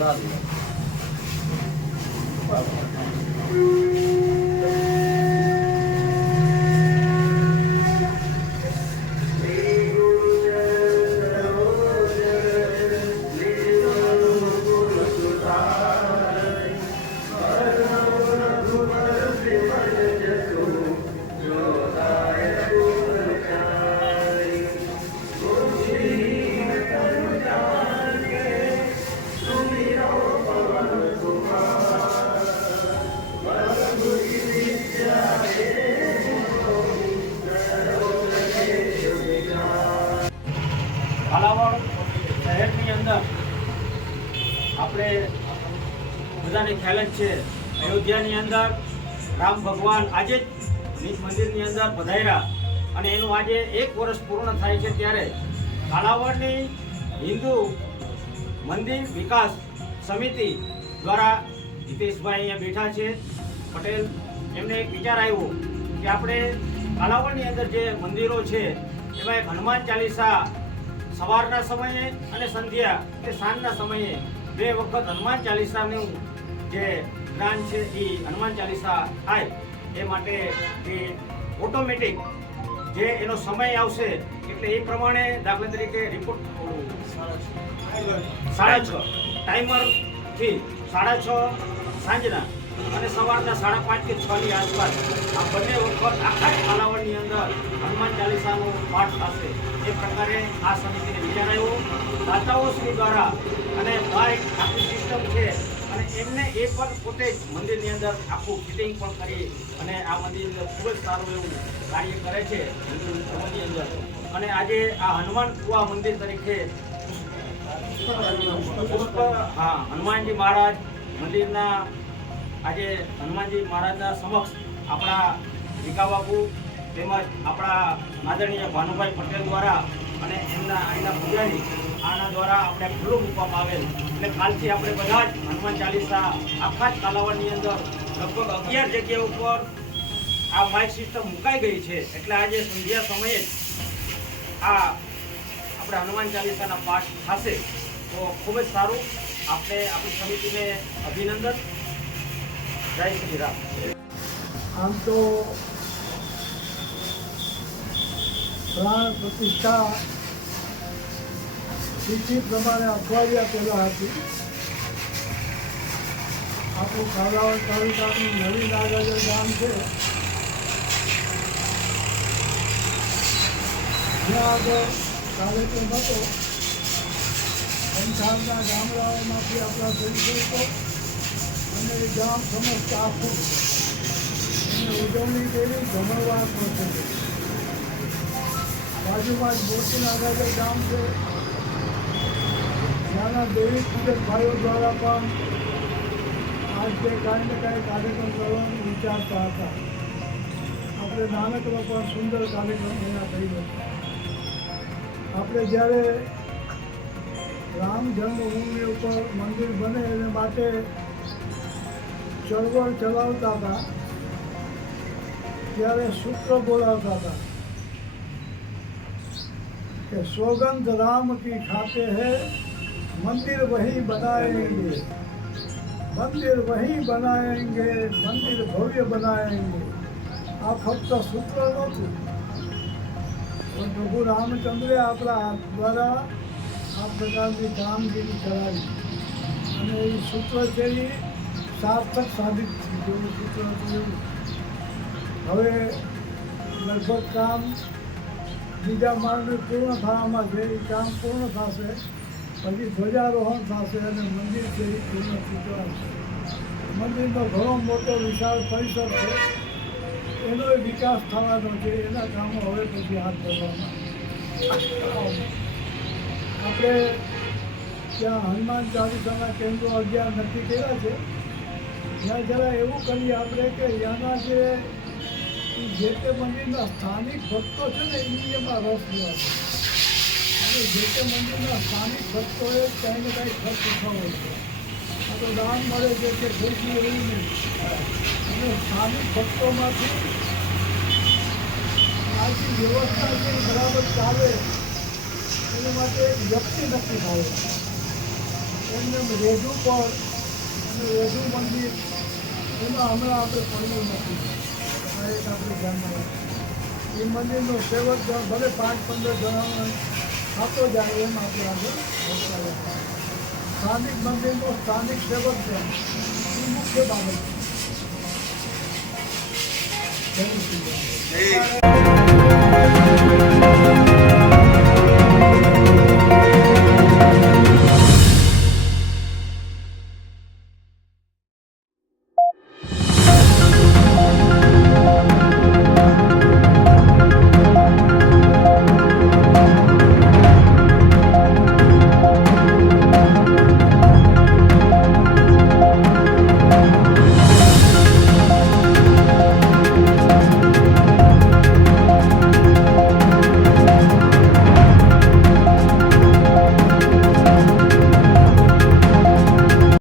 Nada. આપણે બધાને ખ્યાલ જ છે, અયોધ્યાની અંદર રામ ભગવાન આજે જ નિજ મંદિરની અંદર પધાર્યા અને એનું આજે એક વર્ષ પૂર્ણ થાય છે ત્યારે કાલાવડની હિન્દુ મંદિર વિકાસ સમિતિ દ્વારા હિતેશભાઈ અહીંયા બેઠા છે. પટેલ, એમને એક વિચાર આવ્યો કે આપણે કાલાવડની અંદર જે મંદિરો છે, એમાં એક હનુમાન ચાલીસા સવારના સમયે અને સંધ્યા કે સાંજના સમયે બે વખત હનુમાન ચાલીસાનું જે જ્ઞાન છે એ હનુમાન ચાલીસા થાય એ માટે એ ઓટોમેટિક જે એનો સમય આવશે એટલે એ પ્રમાણે દાખલા તરીકે રિપોર્ટ સાડા છ. ટાઈમરથી સાડા છ સાંજના. અને સવારના સાડા પાંચ કે છ ની આસપાસ આ બંને વખત આખા કાલાવડની અંદર હનુમાન ચાલીસાનો પાઠ થશે. એ પ્રકારે આ સમિતિને વિચાર આવ્યો. દાતાઓ શ્રી દ્વારા અને બાય આખી સિસ્ટમ છે અને એમને એ પણ પોતે જ મંદિરની અંદર આખું ફિટિંગ પણ કરી અને આ મંદિર ખૂબ જ સારું એવું કાર્ય કરે છે હિન્દુ અંદર. અને આજે આ હનુમાન કુવા મંદિર તરીકે હા, હનુમાનજી મહારાજ મંદિરના આજે હનુમાનજી મહારાજના સમક્ષ આપણા ભીખાબાપુ તેમજ આપણા આદરણીય ભાનુભાઈ પટેલ દ્વારા અને એમના અહીંના પૂજારી આના દ્વારા આપણે ખુલ્લું મૂકવામાં આવેલ. એટલે કાલથી આપણે બધા જ હનુમાન ચાલીસા આખા જ કાલાવડની અંદર લગભગ અગિયાર જગ્યા ઉપર આ માઇક સિસ્ટમ મુકાઈ ગઈ છે. એટલે આજે સંધ્યા સમયે આ આપણે હનુમાન ચાલીસાના પાઠ થશે. તો ખૂબ જ સારું. આપણે આપણી સમિતિને અભિનંદન. જય આમ તો પ્રમાણે અઠવાડિયા હતી. નવી નાગાજર ગામ છે. જ્યાં આગળ કાર્યક્રમ હતો. પંચાળના ગામડાઓમાંથી આપણા સંસ્કૃતો અને ગામ સમસ્ત આખું અને ઉજવણી કરી જમણવાર પણ થઈ બાજુમાં મોટી નાગાજર ગામ છે. ત્યાંના દેવી પૂજક ભાઈઓ દ્વારા પણ આજ કાંઈ ને કાંઈ કાર્યક્રમ કરવાનું વિચારતા હતા. આપણે નાનકડો પણ સુંદર કાર્યક્રમ એના થઈ ગયો. આપણે જ્યારે રામ જન્મભૂમિ ઉપર મંદિર બને એને માટે चलवल चलावता था तेरे शुक्र बोलावता था कि सौगंध राम की खाते हैं मंदिर वही बनाएँगे मंदिर वही बनाएँगे मंदिर भव्य बनाएँगे आप फक्त शुक्र लो प्रभु रामचंद्र आप द्वारा आप प्रकार की कामगिरी कराई सूत्र એ સાર્થક સાબિત થયું સૂત્ર હવે લગભગ કામ બીજા માર્ગને પૂર્ણ થવામાં છે. એ કામ પૂર્ણ થશે. પછી ધ્વજારોહણ થશે અને મંદિર છે એ પૂર્ણ ચૂકવાશે મંદિરનો ઘણો મોટો વિશાળ પરિસર છે. એનો વિકાસ થવાનો છે. એના કામો હવે પછી હાથ ધરવામાં આપણે ત્યાં હનુમાન ચાલીસાના કેન્દ્રો અગિયાર નક્કી કર્યા છે. ત્યાં જરા એવું કરીએ આપણે કે ત્યાંના જે જે તે મંદિરના સ્થાનિક ભક્તો છે ને એની એમાં રસ લેવા છે. અને જે તે મંદિરના સ્થાનિક ભક્તોએ કંઈ ને કંઈ ખર્ચ ઉઠાવો છે. આ તો દાન મળે છે કે ખોટું એવું નહીં. અને સ્થાનિક ભક્તોમાંથી આજની વ્યવસ્થા જે બરાબર ચાલે, એના માટે એક વ્યક્તિ નક્કી થાય. એમને રેડુ પર અને મંદિર એમાં હમણાં આપણે પડ્યું નથી આપણે ધ્યાનમાં એ મંદિરનો સેવક ભલે પાંચ પંદર જણાનો થતો જાય એમ આપણે આગળ સ્થાનિક મંદિરનો સ્થાનિક સેવક છે એ મુખ્ય બાબત છે